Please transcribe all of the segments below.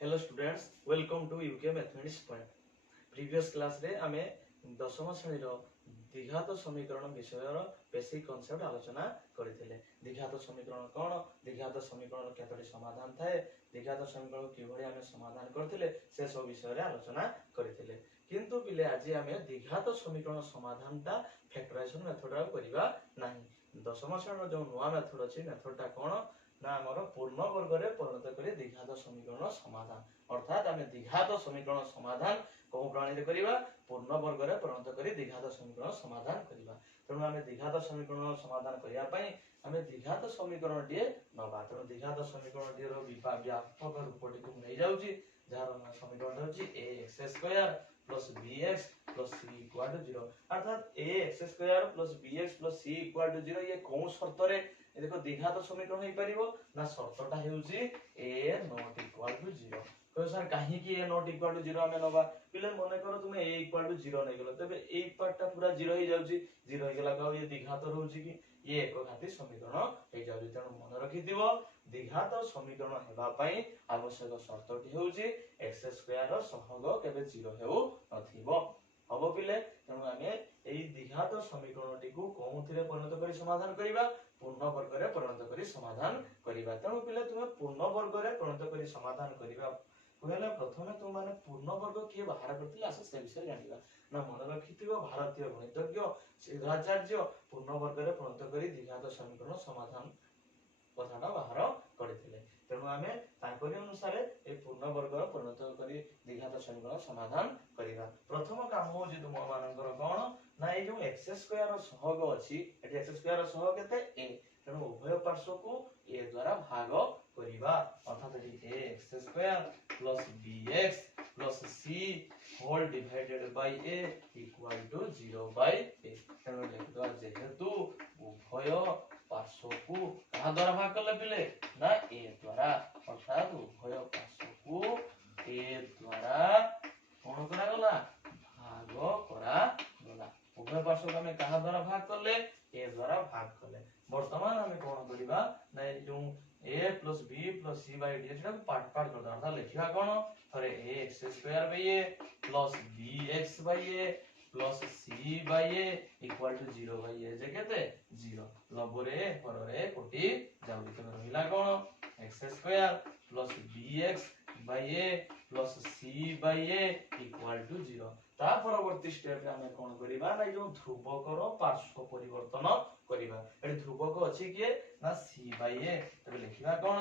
Hello students, welcome to UK Mathematics Point. Previous class रे आमे दशम श्रेणी रो द्विघात समीकरण विषयर बेसिक कांसेप्ट आलोचना करथिले। द्विघात समीकरण कोन, द्विघात समीकरण केतोटी समाधान थाए, द्विघात समीकरण किभଳି आमे समाधान करथिले से सब विषय रे आलोचना करथिले। किंतु पिले आज आमे द्विघात समीकरण समाधानटा फैक्टराइजेशन मेथड रा करिबा नाही। दशम श्रेणी रो जो नवा मेथड अछि मेथडटा कोन ना आमर पूर्ण वर्ग रे परिणत करी द्विघात समीकरण समाधान, अर्थात आमे द्विघात समीकरण समाधान को प्रणाली रे करिबा पूर्ण वर्ग रे परिणत करी द्विघात समीकरण समाधान करिबा। तेणु आमे द्विघात समीकरण समाधान करिया पई आमे द्विघात समीकरण टिए नबा। तेणु द्विघात समीकरण टिए रो व्यापक रूपटी को नै जाउची, जार समीकरण होची ax² plus bx plus c equal to 0, अर्थात ax² plus bx plus c equal to 0 ये कोन शर्त रे देखो द्विघात समीकरण होई परिबो ना शर्तटा हेउची a not equal to 0। तो सर काहे कि a not equal to 0 हमें नबा पिले मने करो तुमे a equal to 0 नै गेलो तबे ए पार्टटा पूरा 0 हे जाउची, 0 हे गेला का ये द्विघात रहउची कि ये एकघाती समीकरण हे जाउची। तेणु मन रखि दिबो द्विघात समीकरण हेबा पई आवश्यक शर्तटी हेउची x² रो सहग केबे 0 हेउ नथिबो हबो पिले। तेणु आमे एई द्विघात समीकरणटी को कोउथिरे परिणत करी समाधान करिबा पूर्ण वर्ग रे परिणत करी समाधान करिबा। तेणु पिले तुमे पूर्ण वर्ग रे परिणत करी समाधान करिबा कहले प्रथमे तुम माने पूर्ण वर्ग किए बाहर करथिले आसे से विषय जानिबा ना। मन रखिथिबो भारतीय गणितज्ञ सिद्धाचार्य पूर्ण वर्ग रे परिणत करी द्विघात समीकरण समाधान कथाटा बाहर करथिले। तेणु आमे ताकरि अनुसार ए पूर्ण वर्ग रे परिणत करी द्विघात समीकरण समाधान करिबा। प्रथम काम होजी तुम मानकर कोन ना ए जो x² रो सहग अछि एटी x² रो सहग केते a। तेणु उभय पार्श्व को a द्वारा भाग करिबा, अर्थात eighty ax² plus bx plus c whole divided by a equal to 0 by a। तेणु लिखदो जेहेतु उभय पार्श्व को कहा द्वारा भाग करले पिले ना a द्वारा, अर्थात उभय पार्श्व को a द्वारा कोन करा गला भाग करा गला। उभय पार्श्व को हमें कहा द्वारा भाग करले a द्वारा भाग करले। वर्तमान हमें कोन करिबा ना जो a plus b plus c by d Etah part part कर दरता लिखिबा कोन थरे ax² by a plus bx by a plus c by a equal to 0 by a जे केते 0 लबरे हररे कोटि जाउली। त रहिला कोन x² plus bx by a plus c by a equal to 0। ता परवर्ती step रे हमें कोन करिबा ना जो ध्रुवक रो पार्श्व परिवर्तन करिबा। एटी ध्रुवक अछि के ना c by a, तबे लिखिबा कोन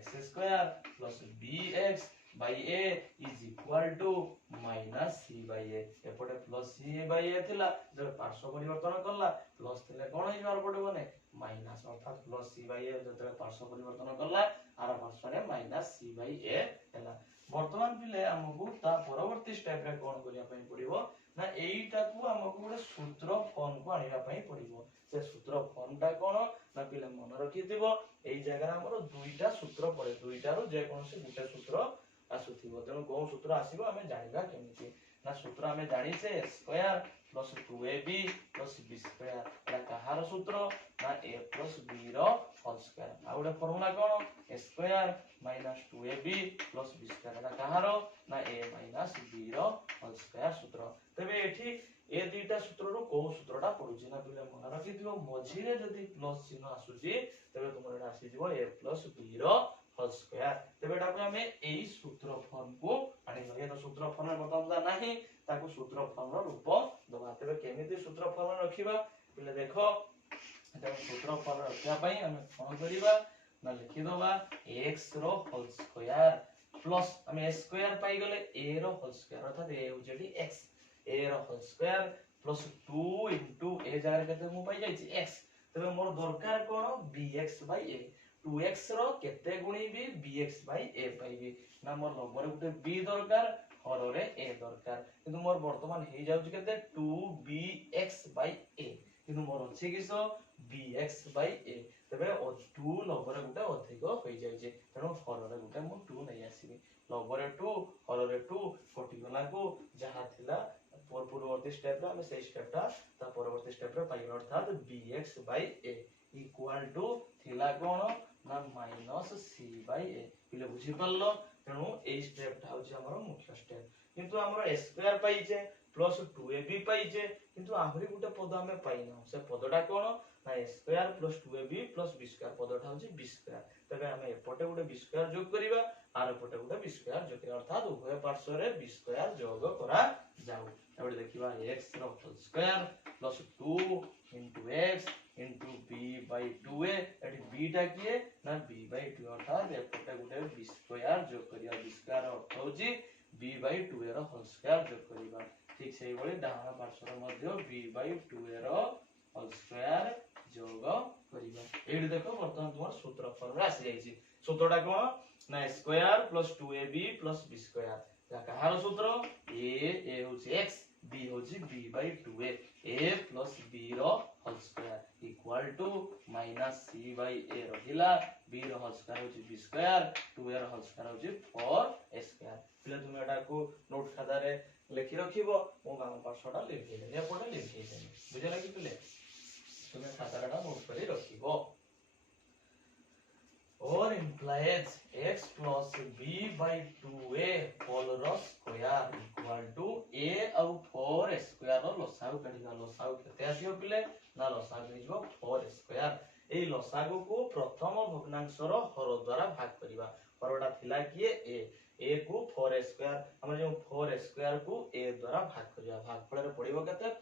x² plus bx by a is equal to minus c by a। एपटे plus c by a थिला जब पार्श्व परिवर्तन करला प्लस थिले कोन हे जार पडे बने माइनस, अर्थात plus c by a जब पार्श्व परिवर्तन करला आर पार्श्व रे minus c by a हैला। वर्तमान पिले हमकु ता परवर्ती स्टेप रे कोन करिया पई पडिबो ना एईटा को हमकु गोटे सूत्र फॉर्म को आनिबा पई पडिबो। से सूत्र फॉर्मटा कोन ना पिले मन रखि दिबो एई जगह रे हमरो दुईटा सूत्र पड़े, दुईटा रो जे कोनसे गुटे सूत्र आसुथिबो। तेनु कोन सूत्र आसीबो हमें जानिबा केमिति ना सूत्र हमें जानि से a² plus 2ab plus b² एटा कहार सूत्र ना a plus b रो होल स्क्वायर। आ गोटे फार्मूला कोन a² minus 2ab plus b² एटा कहार ना a minus b रो होल स्क्वायर सूत्र। तबे एठी ए दुईटा सूत्र रो को सूत्रटा पडुची ना पिले मन रखि दियो मझी रे जदी प्लस चिन्ह आसुची तबे तुमर एटा आसी जिवो a plus b रो होल स्क्वायर। तबे एटा को हमें एई सूत्र फॉर्म को आनी गए तो सूत्र फॉर्म में बताउदा नाही ताको सूत्र फॉर्म रो रूप दबा। तबे केमिति सूत्र फॉर्म रखिबा पिले देखो एटा सूत्र फॉर्म रखिया पई हम कोन करिबा ना लिखि दबा x रो होल स्क्वायर प्लस हम a² पाई गले a रो होल स्क्वायर, अर्थात a उजेडी x a रो whole square plus 2 into a जगह केते मु पाई जाईची x। तबे मोर दरकार कोन bx by a, 2x रो केते गुणी भी bx by a पाइबी ना मोर लबर गुटे b दरकार हररे a दरकार, किंतु मोर वर्तमान हे जाउची केते 2bx by a, किंतु मोर अछि किसो bx by a। तबे 2 लबर गुटे अधिक होई जाईची तेनु हररे गुटे मु 2 नै आसीबी। लबरे 2 हररे 2 कोटि गला को जहा थिला पूर्ववर्ती स्टेप रे हम से स्टेपटा ता परवर्ती स्टेप रे पाइबा, अर्थात bx by a equal to थिला कोन ना माइनस c by a। पिले बुझी पल्लो तेणु ए स्टेपटा होची हमर मुख्य स्टेप किंतु हमर a स्क्वायर पाइचे प्लस 2ab पाइचे किंतु आहुरी गुटे पद हमें पाइना से पदटा कोन ना a square plus 2ab plus b square पदटा होची b स्क्वायर तबे हमें एपटे गुटे b स्क्वायर जोग करिवा आर एपटे गुटे b स्क्वायर जोग अर्थात उभय पार्श्व रे b स्क्वायर जोग करा जाऊ एबे देखिबा x रो whole square plus 2 into x into b by 2a एटी b टा किए ना b by 2 अर्थात एपटे गुटे b स्क्वायर जोग करिया b स्क्वायर अर्थ होची b by 2a रो होल स्क्वायर जोग करिबा ठीक सेही बळे डाहाण पार्श्व रे मध्ये b by 2a रो होल स्क्वायर जोग करिबा एडी देखो वर्तमान तुमर सूत्र फॉर्मूला आसी जाईची सूत्रटा कोन ना square plus 2ab plus b square या कहार सूत्र a होची x b होची b by 2a a plus b रो whole square equal to minus c by a रहिला b रो होल स्क्वायर होची b स्क्वायर 2a रो होल स्क्वायर होची 4a स्क्वायर पिले तुम एटा को नोट खाता रे लिखि रखिबो मो गाम पासटा लिखि दे एपटा लिखि दे बुझला कि पिले तुम खाताटा नोट करी रखिबो और implies x plus b by 2a whole square equal to a और 4 square रो लसागु काढिबा लसागु केते आसीयो पिले ना लसागु हेजबो 4 स्क्वायर एई लसागु को प्रथम भग्नांश रो हर द्वारा भाग करिबा हरटा थिला किए a को 4 स्क्वायर हम जो 4 स्क्वायर को a द्वारा भाग करिया भागफल रे पडिबो केते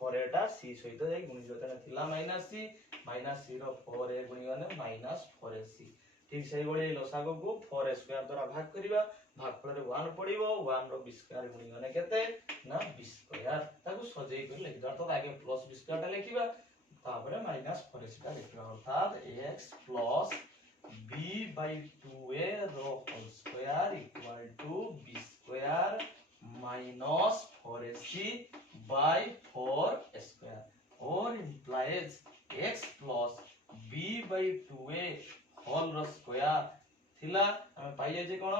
4 एटा c सहित जाई गुणी जोतने थिला माइनस c रो 4a गुणी गने -4ac ठीक सही बळे लसागु को 4 स्क्वायर द्वारा भाग करिबा भागफल रे 1 पडिबो 1 रो b स्क्वायर गुणी गने केते ना b स्क्वायर ताकू सजेई कर लिखि अर्थात आगे प्लस b स्क्वायर टा लिखिबा तापरे -4ac टा लिखिबा अर्थात x plus b by 2a रो whole square equal to b square minus 4ac by 4 square or implies x plus b by 2a whole रो स्क्वायर थिला हम पाइले जे कोन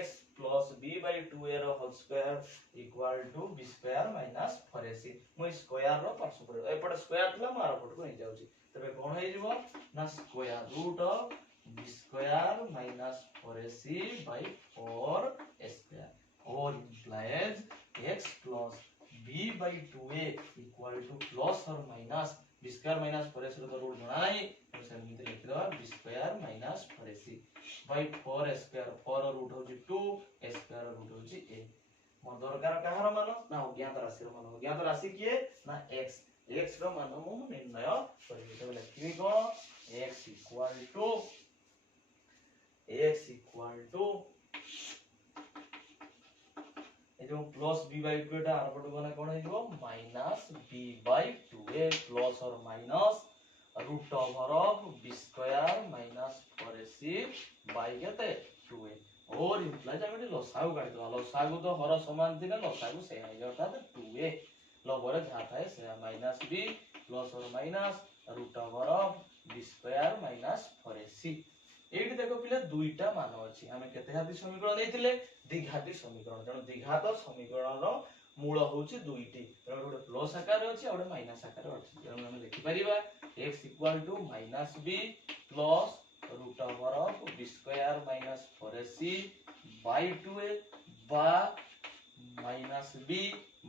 x plus b by 2a रो whole square equal to b square minus 4ac मो square rho पार्श्व पर एपट स्क्वायर थिला मार पट को हे जाउची तबे कोन हे जिवो ना square root of b square minus 4ac by 4 square or implies x plus b by 2a equal to plus or minus b square minus 4ac row root जणा नाही तो सेमिति लिखि दवा b square minus 4ac by 4 square 4 root होची 2 a square root होची a मोर दरकार कहार मान ना अज्ञात राशि रो मान अज्ञात राशि किए ना x रो मान मु निर्णय करिबे तो लिखि कोन x equal to जो प्लस b by 2 टा आर पट गने कोन हेजो minus b by 2a plus और minus root over of b square minus 4ac by केते 2a और इम्प्लाइज हम लसागु काढि दवा लसागु तो हर समान थिले लसागु से है अर्थात 2a लबरे जाता है से माइनस b प्लस और minus root over of b square minus 4ac एठी देखो पिले दुईटा मान अछि हमें केते घाती समीकरण देथिले द्विघाती समीकरण जण द्विघात समीकरण रो मूल होछि दुईटी जण गोटे प्लस आकार अछि और माइनस आकार अछि जण हम लिखि परिबा x - b plus root over of b square minus 4ac by 2a बा -b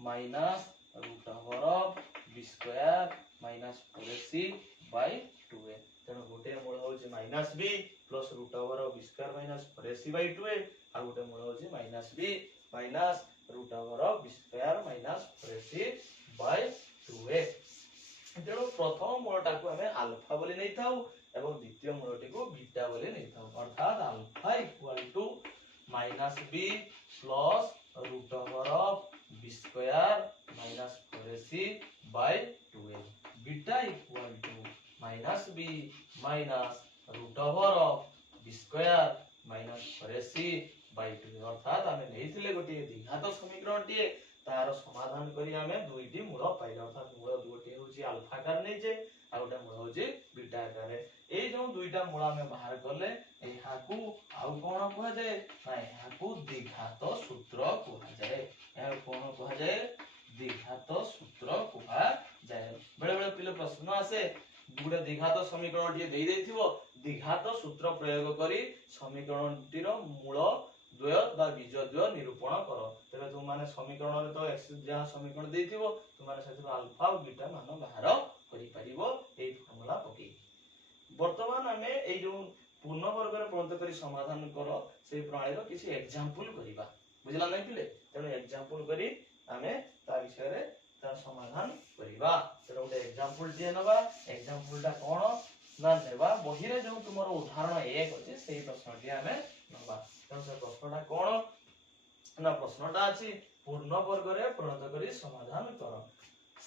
minus root over of b square minus 4ac by 2a तेणु गोटे मूल होछि -b plus root over of b square minus 4ac by 2a आ गोटे मूल होछि -b minus root over of b square minus 4ac by 2a तेणु प्रथम मूलटा को हमें अल्फा बोली नै थाउ एवं द्वितीय मूलटी को बीटा बोली नै थाउ अर्थात alpha equal to -b plus root over of b square minus 4ac by 2a beta equal to -b minus root over of b square minus 4ac by 2 अर्थात हमें नेथिले गोटे द्विघात समीकरण टिए तार समाधान करी हमें दुईटी मूल पाइले अर्थात मूल दुईटी होची अल्फा आकार नै जे आ गोटे मूल होची बीटा आकार ए जो दुईटा मूल हमें बाहर करले एहा को आउ कोन कहै जाय ना एहा को द्विघात सूत्र कहै जाय एहा कोन कहै जाय द्विघात सूत्र कहै जाय बेले बेले पिले प्रश्न आसे गुडे द्विघात समीकरण टी देई देथिबो द्विघात सूत्र प्रयोग करी समीकरणटीर मूल द्वय बा बीज द्वय निरूपण कर तेरे तुम माने समीकरण रे तो x जहा समीकरण देथिबो तुम माने सेथि अल्फा और बीटा मान बाहर करि परिबो एई फार्मूला पके वर्तमान हमें एई जो पूर्ण वर्ग रे परिणत करी समाधान करो से प्रणाली रो किछि एग्जांपल करिबा बुझला नै पिले तेनो एग्जांपल करी हमें ता विषय रे तार समाधान करिबा तेरो गोटे एग्जांपल दिए नबा एग्जांपलटा कोन ना नेबा बही रे जो तुमरो उदाहरण 1 अछि सेही प्रश्नटी हमें नबा तेनो से प्रश्नटा कोन ना प्रश्नटा अछि पूर्ण वर्ग रे परिणत करी समाधान करो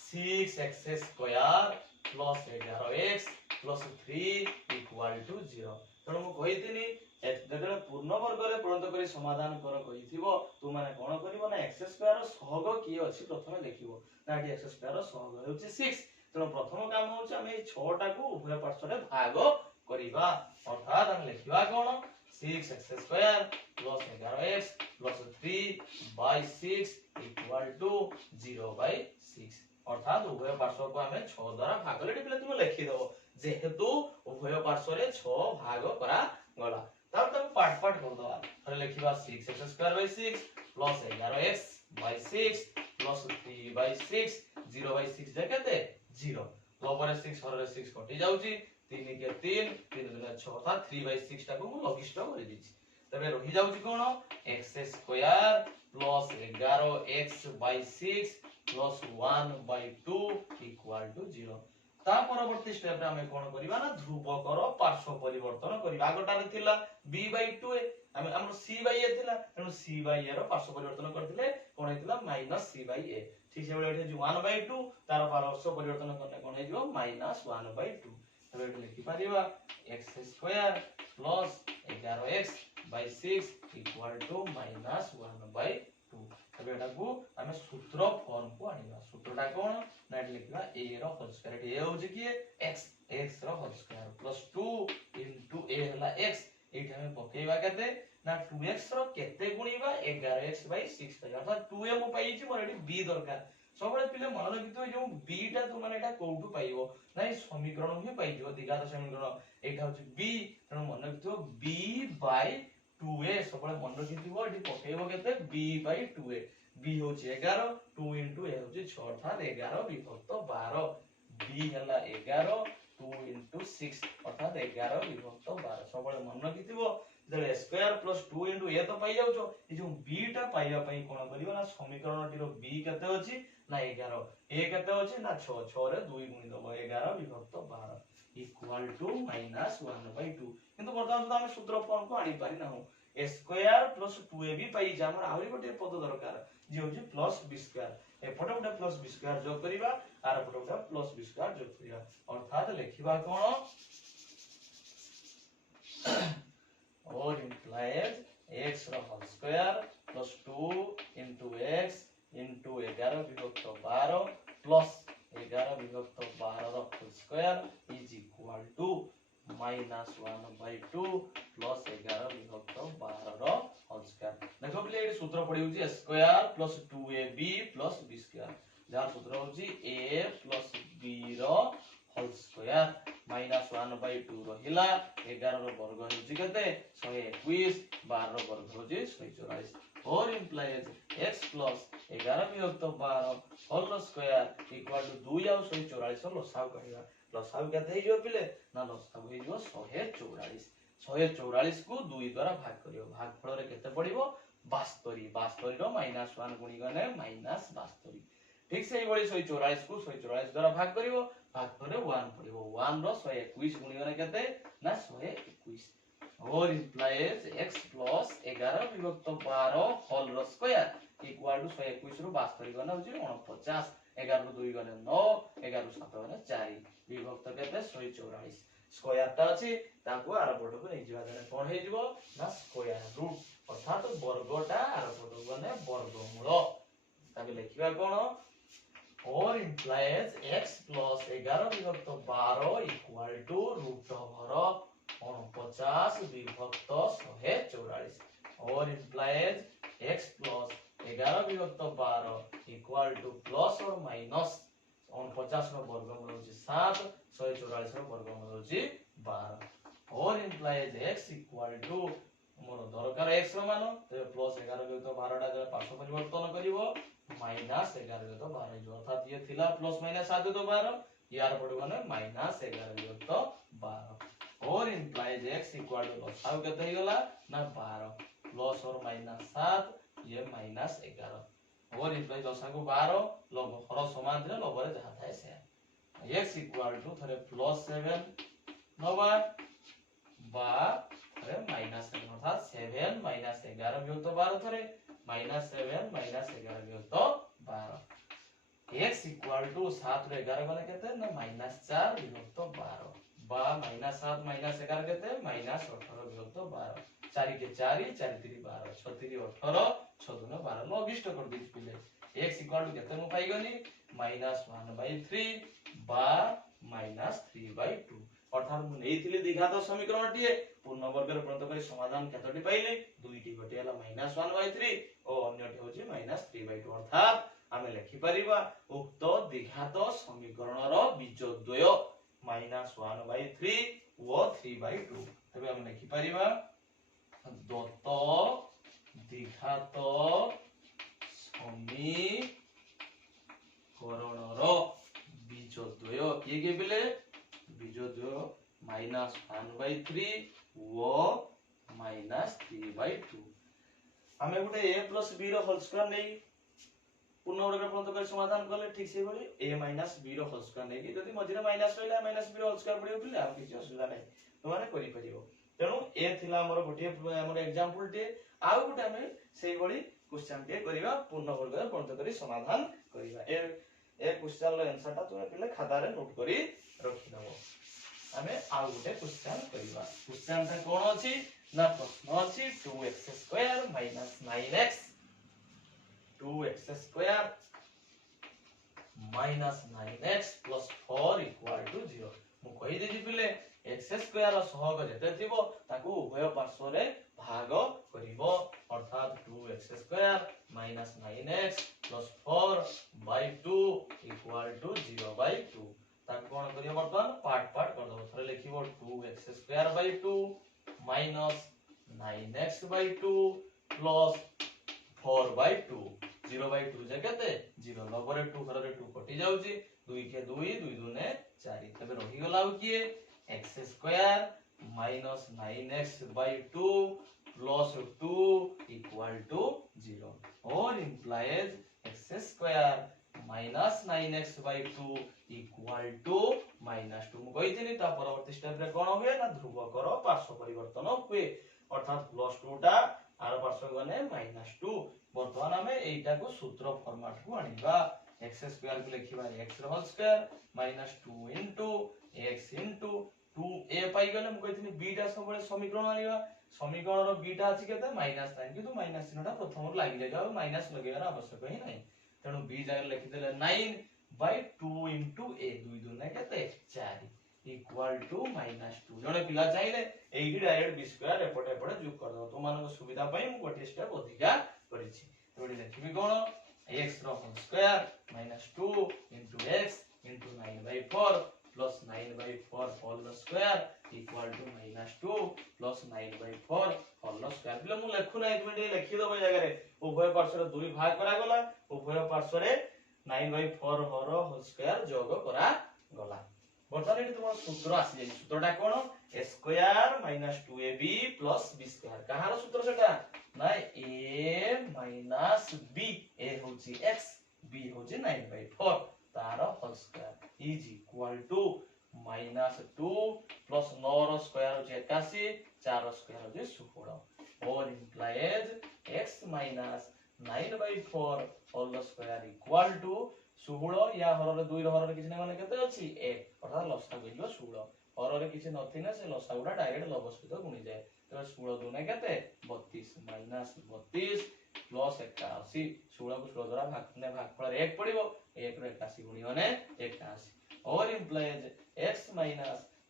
6x square plus 11x plus 3 equal to 0 तेणु मु कहिथिनी जेते पूर्ण वर्ग रे परिणत करी समाधान करो कहिथिबो तू माने कोन करिवो ना x स्क्वायर सहग की अछि प्रथमे देखिबो ना कि x स्क्वायर सहग होछि 6 तेणु प्रथम काम होछि हम ए 6 टा को उभय पार्श्व रे भाग करिबा अर्थात हम लिखिबा कोन 6x square plus 11x plus 3 by 6 equal to 0 by 6 अर्थात उभय पार्श्व को हमें 6 द्वारा भाग ले दिले तुम लिखि दबो जेहेतु उभय पार्श्व रे 6 भाग करा गला तब तक पार्ट पार्ट कर दवा फिर लिखिबा 6x square by 6 plus 11x by 6 plus 3 by 6 0 by 6 जे केते 0 तो पर 6 हर 6 कटि जाउची 3 के 3 3 दुना 6 था 3 बाय 6 टा को मु लघिष्ठ करि दिछि तबे रहि जाउची कोन x square plus 11x by 6 plus 1 by 2 equal to 0 ता परवर्ती स्टेप रे हमें कोन करिबा ना ध्रुवकर पार्श्व परिवर्तन करिबा आगटा रे थिला b बाय 2 हमें हमर c बाय a थिला तेनु c बाय a रो पार्श्व परिवर्तन करथिले कोन हेतिला माइनस c बाय a ठीक से बोले एठी 1 बाय 2 तार पार्श्व परिवर्तन करले कोन हेजिबो माइनस 1 बाय 2 तबे एठी लिखि परिबा x square plus 11x by 6 equal to minus 1 by 2 तबे एटा को हमें सूत्र फॉर्म को आनिबा सूत्रटा कोन ना लिखबा a रो होल स्क्वायर a होजे कि x रो whole square plus 2 into a हला x एठी हमें पकेइबा केते ना 2x रो केते गुणीबा 11x बाय 6 पाई अर्थात 2a मु पाई छि मोर एठी b दरकार सबले पिले मन रखितो जो b टा तू माने एटा कोउटू पाइबो नाही समीकरण ही पाइजो द्विघात समीकरण एटा होछि b तण मन रखितो b बाय 2a सबले मन रखितो एठी पकेइबो केते b बाय 2a b होछि 11 2 इनटू a होछि 6 अर्थात 11 विभक्त 12 b हला 11 2 इनटू 6 अर्थात 11 विभक्त 12 सबले मन रखितो जले स्क्वायर प्लस 2 इनटू a तो पाई जाउछो ए जो b टा पाइबा पई कोन करिवो ना समीकरण टिरो b केते अछि ना 11 a केते अछि ना 6 6 रे 2 गुणी दबो 11 विभक्त 12 इक्वल टू माइनस 1 बाय 2 किंतु वर्तमान हम सूत्र फॉर्म को आनी पारि ना हो a स्क्वायर प्लस 2ab पाई जा हमर आउरी गोटे पद दरकार जे होछि प्लस b स्क्वायर एपटे गोटे प्लस b स्क्वायर जोग करिबा आर एपटे गोटे प्लस b स्क्वायर जोग करिबा अर्थात लिखिबा कोन और implies x रो whole square plus 2 into x into 11 विभक्त 12 प्लस 11 विभक्त 12 रो whole square is equal to minus 1 by 2 plus 11 विभक्त 12 रो होल स्क्वायर देखो प्ले ए सूत्र पड़ी होची square plus 2ab plus b square जार सूत्र होची a प्लस b रो होल स्क्वायर माइनस 1 by 2 रहिला 11 रो वर्ग होची केते 121 12 रो वर्ग होची 144 और implies x plus 11 विभक्त 12 होल स्क्वायर इक्वल टू 2 और 144 लसाव कहिबा लसाव केते हे जो पिले ना लसाव हे जो 144 144 को 2 द्वारा भाग करियो भागफल रे केते पड़िबो 72 72 रो -1 गुणी गने -72 ठीक से बळी 144 को 144 द्वारा भाग करियो भागफल रे 1 पड़िबो 1 रो 121 गुणी गने केते ना 121 और implies x plus 11 विभक्त 12 होल रो स्क्वायर इक्वल टू 121 रो 72 गने होची 49 11 रो 2 गने 9 11 रो 7 गने 4 विभक्त केते 144 स्क्वायर ता अछि ताको आर पटो को नै जिवा गने कोन हे जिवो ना स्क्वायर रूट अर्थात वर्गटा आर पटो गने वर्गमूल ताके लिखिबा कोन और implies x plus 11 विभक्त 12 इक्वल टू रूट ओवर 49 विभक्त 144 और implies x plus 11 विभक्त 12 इक्वल टू प्लस और माइनस 49 रो वर्गमूल होची 7 144 रो वर्गमूल होची 12 और implies x इक्वल टू मोर दरकार x रो मान तो प्लस 11 विभक्त 12 टा पार्श्व परिवर्तन करिवो माइनस 11 विभक्त 12 जो अर्थात ये थिला प्लस माइनस 7 विभक्त 12 यार पड़ो माने माइनस 11 विभक्त 12 और इंप्लाइज x इक्वल टू लसाउ केते हे गला ना 12 प्लस और माइनस 7 ये माइनस 11 और इंप्लाइज लसागु 12 लग हर समान थिले लग रे जहा थाए से x इक्वल टू थरे प्लस 7 नवा बा थरे माइनस 7 अर्थात 7 माइनस 11 विभक्त 12 थरे माइनस 7 माइनस 11 विभक्त 12 x इक्वल टू 7 रे 11 गने केते ना माइनस 4 विभक्त 12 बा माइनस 7 माइनस 11 केते माइनस 18 विभक्त 12 4 के 4 4 3 12 6 3 18 6 2 12 लगिष्ट कर दिस पिले x इक्वल टू केते मु पाई गनी माइनस 1/3 बा माइनस 3/2 अर्थात मु नेइथिले द्विघात समीकरण टिए पूर्ण वर्ग रे परिणत करी समाधान केतोटी पाइले दुईटी गोटे हला -1/3 और अन्यटी होची -3/2 अर्थात आमे लिखि परिबा उक्त द्विघात समीकरण रो बीजद्वय -1/3 और 3/2 तबे हम लिखि परिबा दत्त द्विघात समीकरण रो बीजद्वय के बेले बीजद्वय -1/3 और -3/2 हमें गुटे a + b रो होल स्क्वायर नै पूर्ण वर्ग पर्यंत कर समाधान करले ठीक से बोली a - b रो होल स्क्वायर नै जदी मझिरे माइनस रहला -b रो होल स्क्वायर पडियो पिले आ किछ असुविधा नै तो माने करि परियो तेनु a थिला हमर गुटे हमर एग्जांपल टे आ गुटे हमें सेही बोली क्वेश्चन टे करिवा पूर्ण वर्ग पर्यंत कर समाधान करिवा ए क्वेश्चन लो आंसर ता तुमे पिले खाता रे नोट करी रखि दबो हमें आ गुटे क्वेश्चन करिवा क्वेश्चन ता कोन अछि ना प्रश्न अछि 2x² - 9x 2x² - 9x + 4 = 0 मु कहि देजी पिले x² रो सहग जेते थिबो ताकू उभय पार्श्व रे भाग करिवो अर्थात 2x² - 9x + 4/2 = 0/2 ताकू कोन करियो बर्तन पार्ट कर दबो थरे लिखिबो 2x²/2 - 9x/2 + 4/2 0/2 जे केते 0 लगरे 2 घरे 2 कटि जाउची 2 के 2 2 दुने 4 तबे रहि गला किए x² - 9x/2 + 2 = 0 और implies x² - 9x/2 = -2 मु कहिथिनी ता परवर्ती स्टेप रे कोन होबे ना ध्रुवकर पार्श्व परिवर्तन हुए अर्थात +2 टा आर पार्श्व गने -2 वर्तमान हमें एटा को सूत्र फॉर्मेट को आनिबा x² को लिखिबा x रो होल स्क्वायर -2 * x * 2a पाई गले मु कहिथिनी b टा सब बळे समीकरण आनिबा समीकरण रो b टा अछि केते -9 किंतु माइनस चिन्हटा प्रथम लागि जाय जाउ माइनस लगेबार आवश्यक ही नै तेनु b जागर लिखि देले 9/2 * a 2 दुने केते 4 = -2 जने पिला चाहिले एही डायरेक्ट b² एपटे एपटे जोग कर दो तो मानको सुविधा पई मु गोटे स्टेप अधिका करिछि तोडी लिखिबी कोन x रो whole square -2 * x * 9/4 + 9/4 whole square = -2 + 9/4 whole square बिले मु लेखु नै तुमे लिखि दबो जगह रे उभय पार्श्व रे 2 भाग करा गला उभय पार्श्व रे 9/4 रो होल स्क्वायर जोग करा गला बर्तमान एटी तुम सूत्र आसी जाई सूत्रटा कोन a² - 2ab + b² कहार सूत्र सेटा ना a - b a होची x b होची 9/4 तार होल स्क्वायर = -2 + 9 रो स्क्वायर होची 81 4 रो स्क्वायर होची 16 और implies x - 9/4 होल स्क्वायर = 16 या हर रे 2 रो हर रे किछ नै माने केते अछि 1 अर्थात लसा गइलो 16 हर रे किछ नथिने से लसा गुडा डायरेक्ट लव सहित गुणी जाय तो 16 दुने केते 32 - 32 + 81 16 को 16 द्वारा भाग फल 1 पडिबो 1 रो 81 गुणी माने 81 और implies x -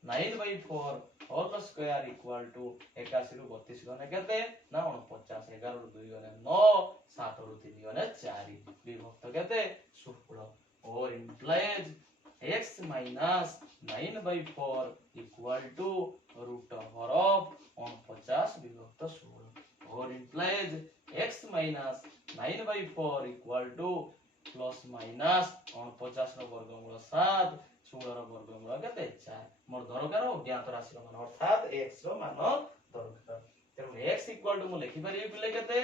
9/4 होल स्क्वायर = 81 ରୁ 32 गने केते ना 49 11 ରୁ 2 गने 9 7 ରୁ 3 गने 4 विभक्त केते 16 और implies x minus 9/4 equal to root over of 49 বিভক্ত 16 or implies x minus 9/4 equal to plus minus 49 ର ବର୍ଗମୂଳ 7 16 ର ବର୍ଗମୂଳ କେତେ 4 ମୋର ଦରକାର ଅଜ୍ଞାତ ରାଶିର ମାନ ଅର୍ଥାତ x ର ମାନ ଦରକାର ତେଣୁ x equal to ମୁଁ ଲେଖି ପାରିବି ପିଲେ କେତେ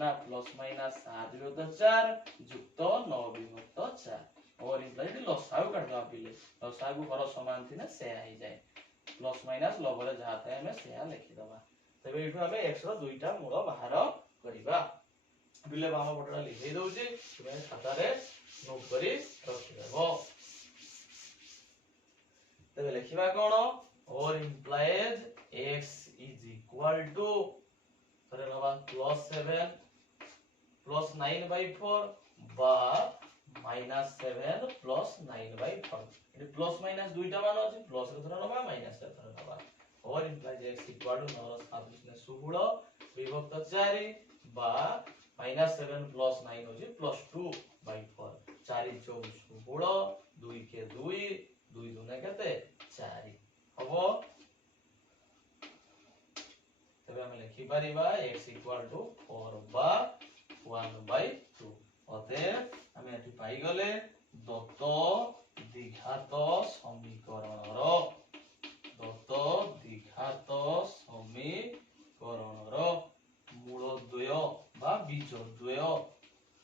ना प्लस माइनस 7 विभक्त 4 युक्त 9 विभक्त 4 और इम्प्लाइड लसागु काढवा पिले लसागु हर समान थिने से आइ जाय प्लस माइनस लबरे जहा थाए हमें से लिखि दबा तबे इठु हमें x रो दुईटा मूल बाहर करिबा पिले बाम पटडा लिखि दउची तुमे खाता रे नोट करी रखि देबो तबे लिखिबा कोन और implies x is equal to तरे लबा प्लस 7 plus 9/4 बा minus 7 plus 9/4 eighty plus minus दुईटा मान अछि प्लस रे थरा नबा माइनस रे थरा नबा और इम्प्लाइज x इक्वल टू 9 27 ने 16 विभक्त 4 बा minus 7 plus 9 होछि plus 2/4 4 4 16 2 के 2 2 दुने केते 4 हबो तबे हम लिखि परिबा x इक्वल टू 4 बा 1/2 অতএব আমি এটি পাই গলে দত্ত দ্বিঘাত সমীকরণৰ মূলদ্বয় বা বীজদ্বয়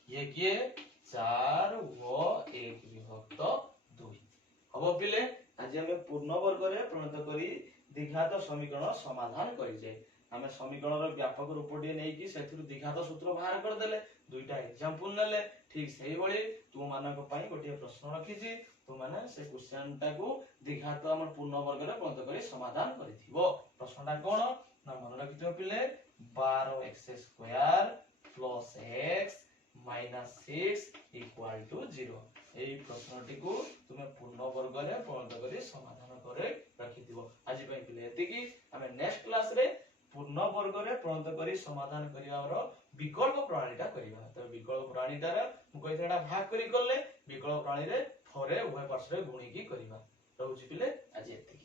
ইয়ে কি 4 ও 1 বিভক্ত 2 হবো পিলে আজি আমি পূর্ণবর্গরে পরিণত করি দ্বিঘাত সমীকরণ সমাধান করি যাই हमें समीकरण व्यापक रूपटी नहीं कि सेथिरु द्विघात सूत्र बाहर कर देले दुईटा एग्जांपल नेले ठीक सेही बळी तू मानक पई गोटे प्रश्न रखिछि तू माने से क्वेश्चन टाको द्विघात हमर पूर्ण वर्ग रे बंद करी समाधान करिथिबो प्रश्नटा कोन ना मन रखिथिबो पिले 12x² + x - 6 = 0 एई प्रश्नटी को तुमे पूर्ण वर्ग रे बंद करी समाधान करे रखिथिबो आज पई पिले एतिकी हमें नेक्स्ट क्लास रे पूर्ण वर्ग रे प्रयत्न करी समाधान करिवार विकल्प प्रणालीटा करिवा त विकल्प प्रणालीटा रे मु कहिथेडा भाग करी करले विकल्प प्रणाली रे थरे उभय पार्श्व रे गुणी की करिवा रहउछि पिले आज एति